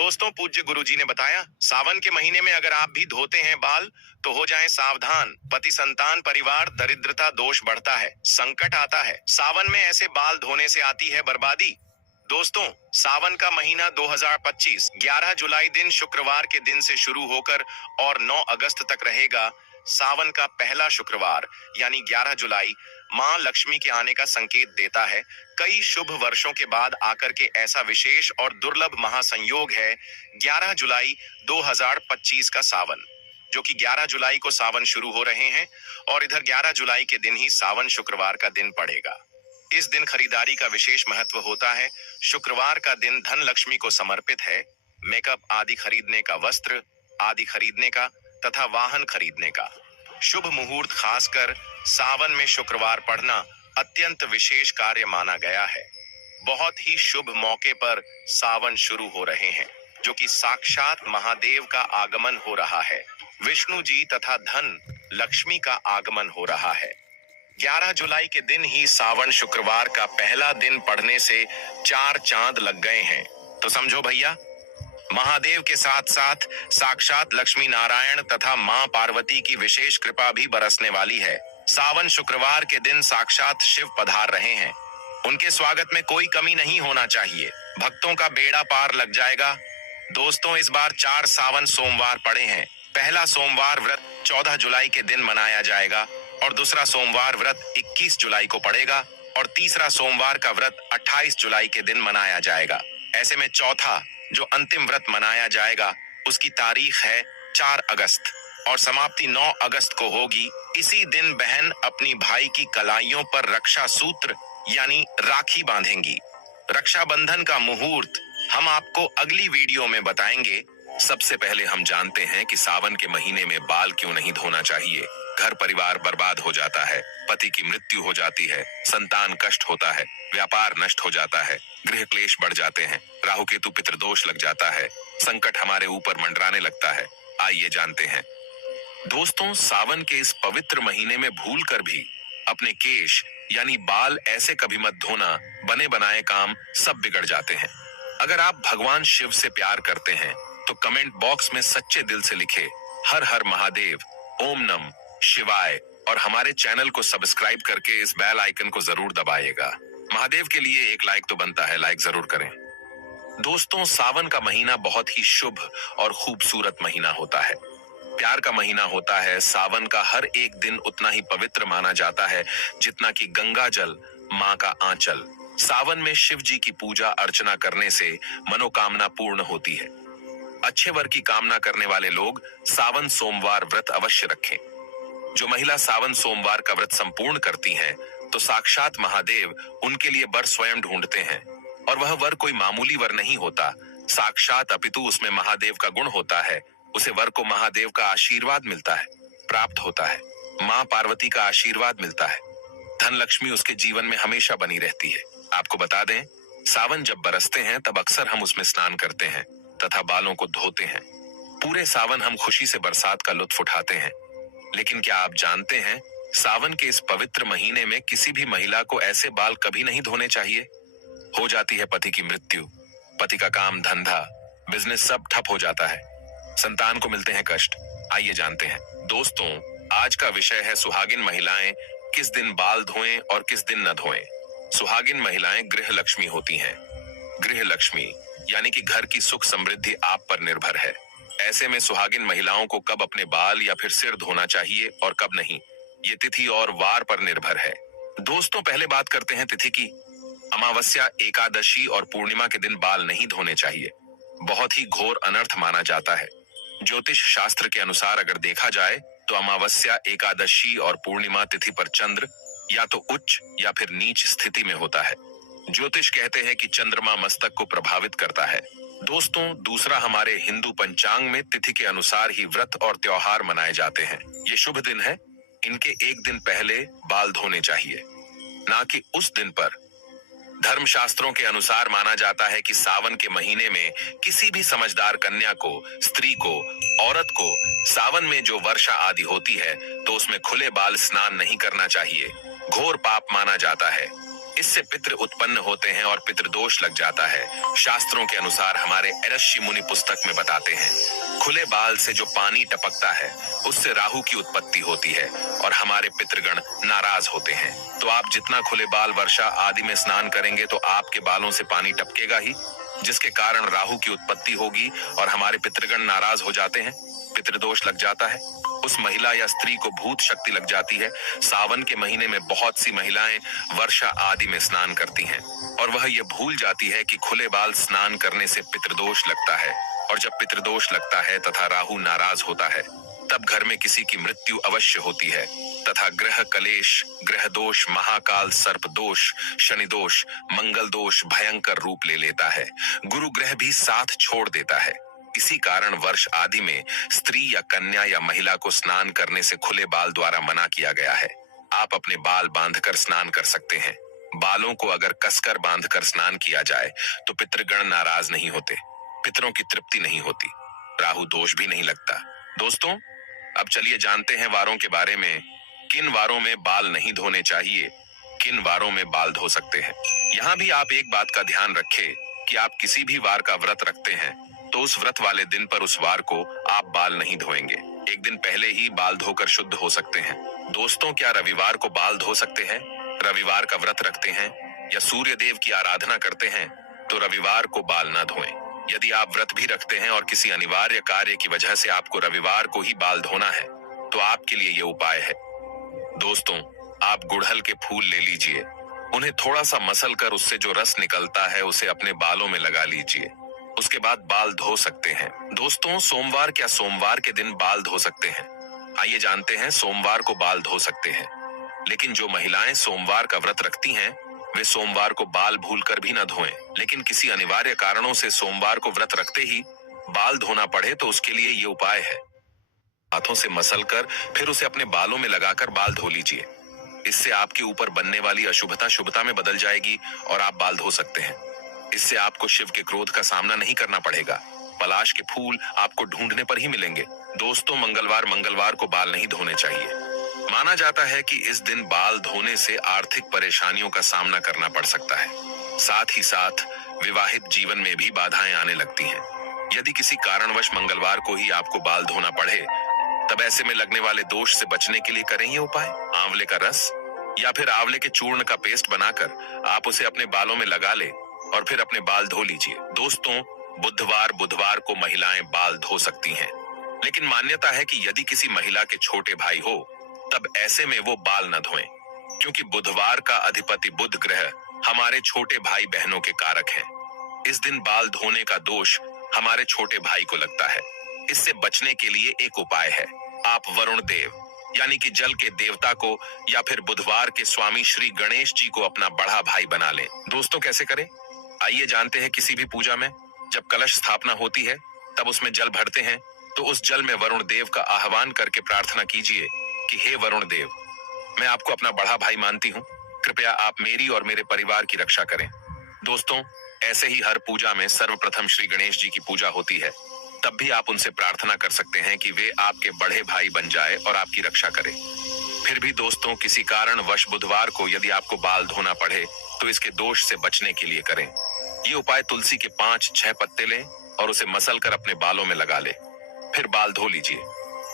दोस्तों, पूज्य गुरुजी ने बताया, सावन के महीने में अगर आप भी धोते हैं बाल तो हो जाएं सावधान। पति संतान परिवार दरिद्रता दोष बढ़ता है, संकट आता है। सावन में ऐसे बाल धोने से आती है बर्बादी। दोस्तों, सावन का महीना 2025 11 जुलाई दिन शुक्रवार के दिन से शुरू होकर और 9 अगस्त तक रहेगा। सावन का पहला शुक्रवार यानी 11 जुलाई मां लक्ष्मी के आने का संकेत देता है। कई शुभ वर्षों के बाद आकर के ऐसा विशेष और दुर्लभ महासंयोग है 11 जुलाई 2025 का सावन, जो कि 11 जुलाई को सावन शुरू हो रहे हैं और इधर 11 जुलाई के दिन ही सावन शुक्रवार का दिन पड़ेगा। इस दिन खरीदारी का विशेष महत्व होता है। शुक्रवार का दिन धन लक्ष्मी को समर्पित है। मेकअप आदि खरीदने का, वस्त्र आदि खरीदने का तथा वाहन खरीदने का शुभ मुहूर्त खासकर सावन में शुक्रवार पढ़ना अत्यंत विशेष कार्य माना गया है। बहुत ही शुभ मौके पर सावन शुरू हो रहे हैं, जो कि साक्षात महादेव का आगमन हो रहा है। विष्णु जी तथा धन लक्ष्मी का आगमन हो रहा है। 11 जुलाई के दिन ही सावन शुक्रवार का पहला दिन पड़ने से 4 चांद लग गए हैं। तो समझो भैया, महादेव के साथ साथ साक्षात लक्ष्मी नारायण तथा मां पार्वती की विशेष कृपा भी बरसने वाली है। सावन शुक्रवार के दिन साक्षात शिव पधार रहे हैं। उनके स्वागत में कोई कमी नहीं होना चाहिए। भक्तों का बेड़ा पार लग जाएगा। दोस्तों, इस बार 4 सावन सोमवार पड़े हैं। पहला सोमवार व्रत 14 जुलाई के दिन मनाया जाएगा और दूसरा सोमवार व्रत 21 जुलाई को पड़ेगा और तीसरा सोमवार का व्रत 28 जुलाई के दिन मनाया जाएगा। ऐसे में चौथा जो अंतिम व्रत मनाया जाएगा उसकी तारीख है 4 अगस्त और समाप्ति 9 अगस्त को होगी। इसी दिन बहन अपनी भाई की कलाइयों पर रक्षा सूत्र यानी राखी बांधेंगी। रक्षाबंधन का मुहूर्त हम आपको अगली वीडियो में बताएंगे। सबसे पहले हम जानते हैं कि सावन के महीने में बाल क्यों नहीं धोना चाहिए। घर परिवार बर्बाद हो जाता है, पति की मृत्यु हो जाती है, संतान कष्ट होता है, व्यापार नष्ट हो जाता है, गृह क्लेश बढ़ जाते हैं, राहु केतु पितृदोष लग जाता है, संकट हमारे ऊपर मंडराने लगता है। आइए जानते हैं। दोस्तों, सावन के इस पवित्र महीने में भूल कर भी अपने केश यानी बाल ऐसे कभी मत धोना, बने बनाए काम सब बिगड़ जाते हैं। अगर आप भगवान शिव से प्यार करते हैं तो कमेंट बॉक्स में सच्चे दिल से लिखे हर हर महादेव, ओम नम शिवाय और हमारे चैनल को सब्सक्राइब करके इस बेल आइकन को जरूर दबाइएगा। महादेव के लिए एक लाइक तो बनता है, लाइक जरूर करें। दोस्तों, सावन का महीना बहुत ही शुभ और खूबसूरत महीना होता है। प्यार का महीना होता है। सावन का हर एक दिन उतना ही पवित्र माना जाता है जितना कि गंगा जल माँ का आंचल। सावन में शिव जी की पूजा अर्चना करने से मनोकामना पूर्ण होती है। अच्छे वर की कामना करने वाले लोग सावन सोमवार व्रत अवश्य रखें। जो महिला सावन सोमवार का व्रत संपूर्ण करती हैं, तो साक्षात महादेव उनके लिए वर स्वयं ढूंढते हैं और वह वर कोई मामूली वर नहीं होता, साक्षात अपितु उसमें महादेव का गुण होता है। उसे वर को महादेव का आशीर्वाद मिलता है, प्राप्त होता है। मां पार्वती का आशीर्वाद मिलता है। धन लक्ष्मी उसके जीवन में हमेशा बनी रहती है। आपको बता दें, सावन जब बरसते हैं तब अक्सर हम उसमें स्नान करते हैं तथा बालों को धोते हैं। पूरे सावन हम खुशी से बरसात का लुत्फ उठाते हैं। लेकिन क्या आप जानते हैं, सावन के इस पवित्र महीने में किसी भी महिला को ऐसे बाल कभी नहीं धोने चाहिए। हो जाती है पति की मृत्यु, पति का काम धंधा बिजनेस सब ठप हो जाता है, संतान को मिलते हैं कष्ट। आइए जानते हैं। दोस्तों, आज का विषय है सुहागिन महिलाएं किस दिन बाल धोएं और किस दिन न धोएं। सुहागिन महिलाएं गृह लक्ष्मी होती हैं। गृह लक्ष्मी यानी कि घर की सुख समृद्धि आप पर निर्भर है। ऐसे में सुहागिन महिलाओं को कब अपने बाल या फिर सिर धोना चाहिए और कब नहीं, ये तिथि और वार पर निर्भर है। दोस्तों, पहले बात करते हैं तिथि की। अमावस्या, एकादशी और पूर्णिमा के दिन बाल नहीं धोने चाहिए। बहुत ही घोर अनर्थ माना जाता है। ज्योतिष शास्त्र के अनुसार अगर देखा जाए तो अमावस्या, एकादशी और पूर्णिमा तिथि पर चंद्र या तो उच्च या फिर नीच स्थिति में होता है। ज्योतिष कहते हैं कि चंद्रमा मस्तक को प्रभावित करता है। दोस्तों, दूसरा, हमारे हिंदू पंचांग में तिथि के अनुसार ही व्रत और त्योहार मनाए जाते हैं। ये शुभ दिन है। इनके एक दिन पहले बाल धोने चाहिए, ना कि उस दिन पर। धर्मशास्त्रों के अनुसार माना जाता है कि सावन के महीने में किसी भी समझदार कन्या को, स्त्री को, औरत को सावन में जो वर्षा आदि होती है तो उसमें खुले बाल स्नान नहीं करना चाहिए। घोर पाप माना जाता है। इससे पितृ उत्पन्न होते हैं और पितृदोष लग जाता है। शास्त्रों के अनुसार हमारे एरश्य मुनि पुस्तक में बताते हैं, खुले बाल से जो पानी टपकता है उससे राहु की उत्पत्ति होती है और हमारे पितृगण नाराज होते हैं। तो आप जितना खुले बाल वर्षा आदि में स्नान करेंगे तो आपके बालों से पानी टपकेगा ही, जिसके कारण राहु की उत्पत्ति होगी और हमारे पितृगण नाराज हो जाते हैं, पितृदोष लग जाता है। उस महिला या स्त्री को भूत शक्ति लग जाती है। सावन के महीने में बहुत सी महिलाएं वर्षा आदि में स्नान करती हैं और वह ये भूल जाती है कि खुले बाल स्नान करने से पितृदोष लगता है, और जब पितृदोष लगता है तथा राहु नाराज होता है तब घर में किसी की मृत्यु अवश्य होती है तथा ग्रह कलेश, ग्रह दोष, महाकाल, सर्प दोष, शनि दोष, मंगल दोष भयंकर रूप ले लेता है। गुरु ग्रह भी साथ छोड़ देता है। इसी कारण वर्ष आदि में स्त्री या कन्या या महिला को स्नान करने से खुले बाल द्वारा मना किया गया है। आप अपने बाल बांधकर स्नान कर सकते हैं। बालों को अगर कसकर बांधकर स्नान किया जाए तो पितृगण नाराज नहीं होते, पितरों की तृप्ति नहीं होती, राहु दोष भी नहीं लगता। दोस्तों, अब चलिए जानते हैं वारों के बारे में। किन वारों में बाल नहीं धोने चाहिए, किन वारों में बाल धो सकते हैं। यहाँ भी आप एक बात का ध्यान रखें कि आप किसी भी वार का व्रत रखते हैं तो उस व्रत वाले दिन पर उस वार को आप बाल नहीं धोएंगे। एक दिन पहले ही बाल धोकर शुद्ध हो सकते हैं। दोस्तों, क्या रविवार को बाल धो सकते हैं? रविवार का व्रत रखते हैं या सूर्य देव की आराधना करते हैं तो रविवार को बाल न धोएं। यदि आप व्रत भी रखते हैं और किसी अनिवार्य कार्य की वजह से आपको रविवार को ही बाल धोना है तो आपके लिए ये उपाय है। दोस्तों, आप गुड़हल के फूल ले लीजिए, उन्हें थोड़ा सा मसल कर उससे जो रस निकलता है उसे अपने बालों में लगा लीजिए, उसके बाद बाल धो सकते हैं। दोस्तों, सोमवार क्या सोमवार के दिन बाल धो सकते हैं? आइए जानते हैं। सोमवार को बाल धो सकते हैं, लेकिन जो महिलाएं सोमवार का व्रत रखती हैं वे सोमवार को बाल भूलकर भी न धोएं। लेकिन किसी अनिवार्य कारणों से सोमवार को व्रत रखते ही बाल धोना पड़े तो उसके लिए ये उपाय है। हाथों से मसल कर फिर उसे अपने बालों में लगाकर बाल धो लीजिए। इससे आपके ऊपर बनने वाली अशुभता शुभता में बदल जाएगी और आप बाल धो सकते हैं। इससे आपको शिव के क्रोध का सामना नहीं करना पड़ेगा। पलाश के फूल आपको ढूंढने पर ही मिलेंगे। दोस्तों, मंगलवार को बाल नहीं धोने चाहिए। माना जाता है कि इस दिन बाल धोने से आर्थिक परेशानियों का सामना करना पड़ सकता है। साथ ही साथ विवाहित जीवन में भी बाधाएं आने लगती हैं। यदि किसी कारणवश मंगलवार को ही आपको बाल धोना पड़े तब ऐसे में लगने वाले दोष से बचने के लिए करें ये उपाय। आंवले का रस या फिर आंवले के चूर्ण का पेस्ट बनाकर आप उसे अपने बालों में लगा ले और फिर अपने बाल धो लीजिए। दोस्तों, बुधवार को महिलाएं बाल धो सकती हैं, लेकिन मान्यता है कि यदि किसी महिला के छोटे भाई हो तब ऐसे में वो बाल न धोएं, क्योंकि बुधवार का अधिपति बुध ग्रह हमारे छोटे भाई बहनों के कारक हैं। इस दिन बाल धोने का दोष हमारे छोटे भाई को लगता है। इससे बचने के लिए एक उपाय है। आप वरुण देव यानी कि जल के देवता को या फिर बुधवार के स्वामी श्री गणेश जी को अपना बड़ा भाई बना लें। दोस्तों, कैसे करें? आइए जानते हैं। किसी भी पूजा में जब कलश स्थापना होती है तब उसमें जल भरते हैं तो उस जल में वरुण देव का आह्वान करके प्रार्थना कीजिए कि हे वरुण देव, मैं आपको अपना बड़ा भाई मानती हूँ, कृपया आप मेरी और मेरे परिवार की रक्षा करें। दोस्तों, ऐसे ही हर पूजा में सर्वप्रथम श्री गणेश जी की पूजा होती है, तब भी आप उनसे प्रार्थना कर सकते हैं कि वे आपके बड़े भाई बन जाए और आपकी रक्षा करें। फिर भी दोस्तों, किसी कारणवश बुधवार को यदि आपको बाल धोना पड़े तो इसके दोष से बचने के लिए करें ये उपाय। तुलसी के 5-6 पत्ते लें और उसे मसल कर अपने बालों में लगा ले, फिर बाल धो लीजिए।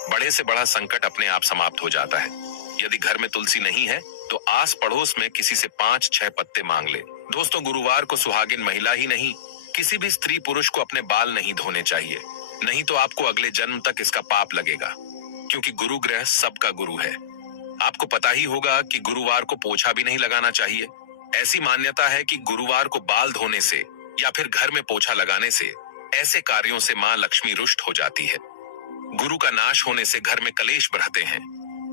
बड़े से बड़ा संकट अपने आप समाप्त हो जाता है। यदि घर में तुलसी नहीं है तो आस पड़ोस में किसी से 5-6 पत्ते मांग ले। दोस्तों, गुरुवार को सुहागिन महिला ही नहीं, किसी भी स्त्री पुरुष को अपने बाल नहीं धोने चाहिए, नहीं तो आपको अगले जन्म तक इसका पाप लगेगा, क्योंकि गुरु ग्रह सबका गुरु है। आपको पता ही होगा कि गुरुवार को पोछा भी नहीं लगाना चाहिए। ऐसी मान्यता है कि गुरुवार को बाल धोने से या फिर घर में पोछा लगाने से ऐसे कार्यों से मां लक्ष्मी रुष्ट हो जाती है। गुरु का नाश होने से घर में कलेश बढ़ते हैं,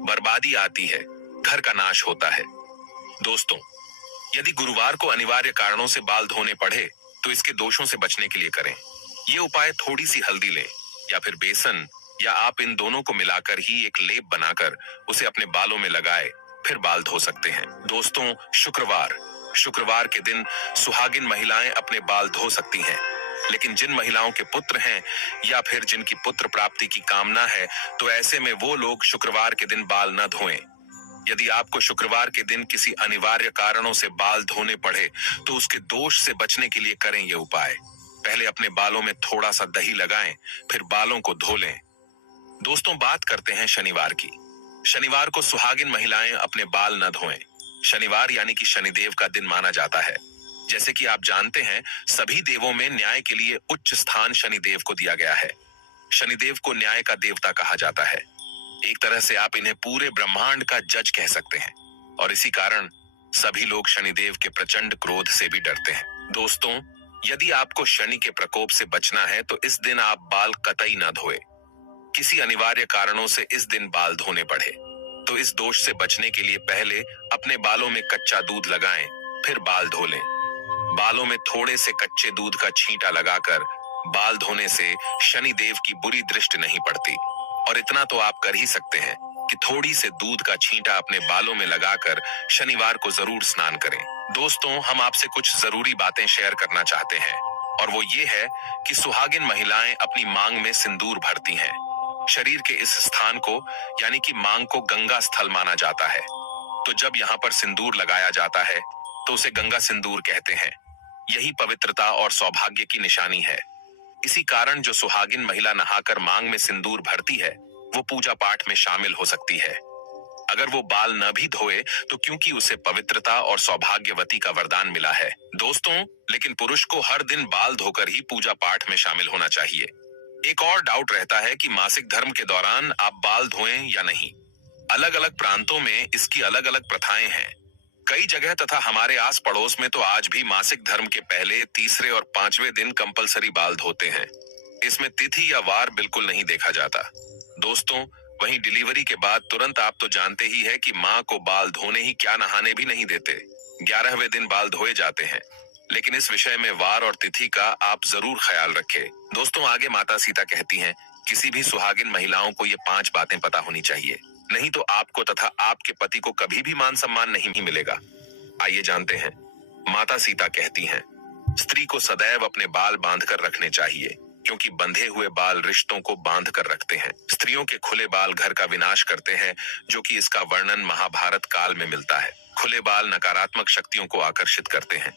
बर्बादी आती है, घर का नाश होता है। दोस्तों, यदि गुरुवार को अनिवार्य कारणों से बाल धोने पड़े तो इसके दोषों से बचने के लिए करें ये उपाय। थोड़ी सी हल्दी लें या फिर बेसन, या आप इन दोनों को मिलाकर ही एक लेप बनाकर उसे अपने बालों में लगाए, फिर बाल धो सकते हैं। दोस्तों, शुक्रवार के दिन सुहागिन महिलाएं अपने बाल धो सकती हैं, लेकिन जिन महिलाओं के पुत्र हैं या फिर जिनकी पुत्र प्राप्ति की कामना है तो ऐसे में वो लोग शुक्रवार के दिन बाल न धोएं। यदि आपको शुक्रवार के दिन किसी अनिवार्य कारणों से बाल धोने पड़े तो उसके दोष से बचने के लिए करें ये उपाय। पहले अपने बालों में थोड़ा सा दही लगाएं, फिर बालों को धो लें। दोस्तों, बात करते हैं शनिवार की। शनिवार को सुहागिन महिलाएं अपने बाल न धोएं। शनिवार यानी कि शनिदेव का दिन माना जाता है। जैसे कि आप जानते हैं, सभी देवों में न्याय के लिए उच्च स्थान शनिदेव को दिया गया है। शनिदेव को न्याय का देवता कहा जाता है। एक तरह से आप इन्हें पूरे ब्रह्मांड का जज कह सकते हैं, और इसी कारण सभी लोग शनिदेव के प्रचंड क्रोध से भी डरते हैं। दोस्तों, यदि आपको शनि के प्रकोप से बचना है तो इस दिन आप बाल कतई न धोए। किसी अनिवार्य कारणों से इस दिन बाल धोने पड़े तो इस दोष से बचने के लिए पहले अपने बालों में कच्चा दूध लगाएं, फिर बाल धो लें। बालों में थोड़े से कच्चे दूध का छींटा लगाकर बाल धोने से शनि देव की बुरी दृष्टि नहीं पड़ती। और इतना तो आप कर ही सकते हैं कि थोड़ी से दूध का छींटा अपने बालों में लगाकर शनिवार को जरूर स्नान करें। दोस्तों, हम आपसे कुछ जरूरी बातें शेयर करना चाहते हैं, और वो ये है कि सुहागिन महिलाएं अपनी मांग में सिंदूर भरती हैं। शरीर के इस स्थान को यानी कि मांग को गंगा स्थल माना जाता है, तो जब यहाँ पर सिंदूर लगाया जाता है तो उसे गंगा सिंदूर कहते हैं। यही पवित्रता और सौभाग्य की निशानी है। इसी कारण जो सुहागिन महिला नहाकर मांग में सिंदूर भरती है वो पूजा पाठ में शामिल हो सकती है। अगर वो बाल न भी धोए तो क्योंकि उसे पवित्रता और सौभाग्यवती का वरदान मिला है। दोस्तों, लेकिन पुरुष को हर दिन बाल धोकर ही पूजा पाठ में शामिल होना चाहिए। एक और डाउट रहता है कि मासिक धर्म के दौरान आप बाल धोएं या नहीं। अलग अलग प्रांतों में इसकी अलग अलग प्रथाएं हैं। कई जगह तथा हमारे आस पड़ोस में तो आज भी मासिक धर्म के पहले, तीसरे और पांचवें दिन कंपलसरी बाल धोते हैं। इसमें तिथि या वार बिल्कुल नहीं देखा जाता। दोस्तों, वहीं डिलीवरी के बाद तुरंत आप तो जानते ही है कि माँ को बाल धोने ही क्या नहाने भी नहीं देते। 11वें दिन बाल धोए जाते हैं। लेकिन इस विषय में वार और तिथि का आप जरूर ख्याल रखें। दोस्तों, आगे माता सीता कहती हैं, किसी भी सुहागिन महिलाओं को ये 5 बातें पता होनी चाहिए, नहीं तो आपको तथा आपके पति को कभी भी मान सम्मान नहीं मिलेगा। आइए जानते हैं। माता सीता कहती हैं, स्त्री को सदैव अपने बाल बांधकर रखने चाहिए, क्योंकि बंधे हुए बाल रिश्तों को बांध कर रखते हैं। स्त्रियों के खुले बाल घर का विनाश करते हैं, जो कि इसका वर्णन महाभारत काल में मिलता है। खुले बाल नकारात्मक शक्तियों को आकर्षित करते हैं।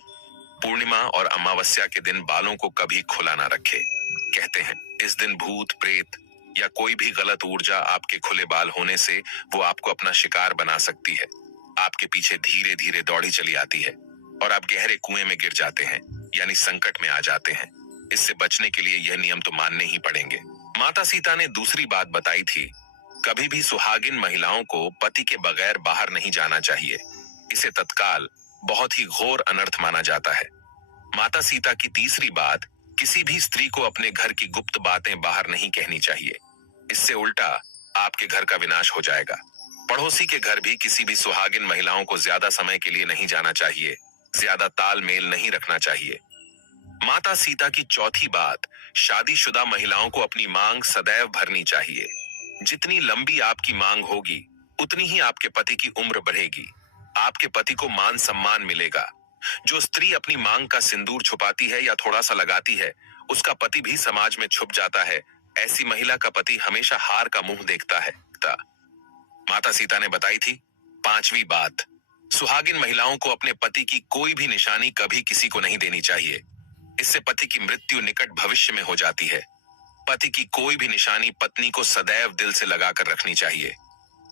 पूर्णिमा और अमावस्या के दिन बालों को कभी खुला ना रखे। कहते हैं, इस दिन भूत प्रेत या कोई भी गलत ऊर्जा आपके खुले बाल होने से वो आपको अपना शिकार बना सकती है। आपके पीछे धीरे धीरे दौड़ी चली आती है और आप गहरे कुएं में गिर जाते हैं, यानी संकट में आ जाते हैं। इससे बचने के लिए यह नियम तो मानने ही पड़ेंगे। माता सीता ने दूसरी बात बताई थी, कभी भी सुहागिन महिलाओं को पति के बगैर बाहर नहीं जाना चाहिए। इसे तत्काल बहुत ही घोर अनर्थ माना जाता है। माता सीता की तीसरी बात, किसी भी स्त्री को अपने घर की गुप्त बातें बाहर नहीं कहनी चाहिए। इससे उल्टा आपके घर का विनाश हो जाएगा। पड़ोसी के घर भी किसी भी सुहागिन महिलाओं को ज्यादा समय के लिए नहीं जाना चाहिए। ज्यादा तालमेल नहीं रखना चाहिए। माता सीता की चौथी बात, शादीशुदा महिलाओं को अपनी मांग सदैव भरनी चाहिए। जितनी लंबी आपकी मांग होगी उतनी ही आपके पति की उम्र बढ़ेगी। आपके पति को मान सम्मान मिलेगा। जो स्त्री अपनी मांग का सिंदूर छुपाती है या थोड़ा सा लगाती है, उसका पति भी समाज में छुप जाता है। ऐसी महिला का पति हमेशा हार का मुंह देखता है। माता सीता ने बताई थी 5वीं बात, सुहागिन महिलाओं को अपने पति की कोई भी निशानी कभी किसी को नहीं देनी चाहिए। इससे पति की मृत्यु निकट भविष्य में हो जाती है। पति की कोई भी निशानी पत्नी को सदैव दिल से लगाकर रखनी चाहिए।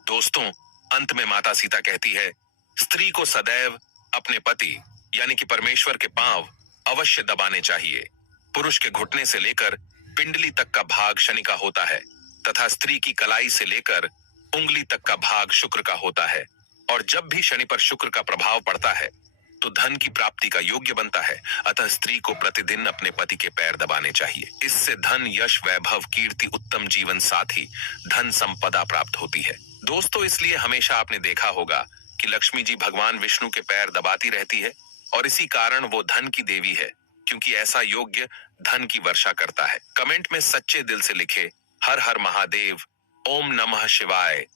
दोस्तों, अंत में माता सीता कहती है, स्त्री को सदैव अपने पति यानी कि परमेश्वर के पांव अवश्य दबाने चाहिए। पुरुष के घुटने से लेकर पिंडली तक का भाग शनि का होता है तथा स्त्री की कलाई से लेकर उंगली तक का भाग शुक्र का होता है। और जब भी शनि पर शुक्र का प्रभाव पड़ता है तो धन की प्राप्ति का योग्य बनता है। अतः स्त्री को प्रतिदिन अपने पति के पैर दबाने चाहिए। इससे धन, यश, वैभव, कीर्ति, उत्तम जीवन साथी, धन संपदा प्राप्त होती है। दोस्तों, इसलिए हमेशा आपने देखा होगा कि लक्ष्मी जी भगवान विष्णु के पैर दबाती रहती है, और इसी कारण वो धन की देवी है, क्योंकि ऐसा योग्य धन की वर्षा करता है। कमेंट में सच्चे दिल से लिखे, हर हर महादेव, ओम नमः शिवाय।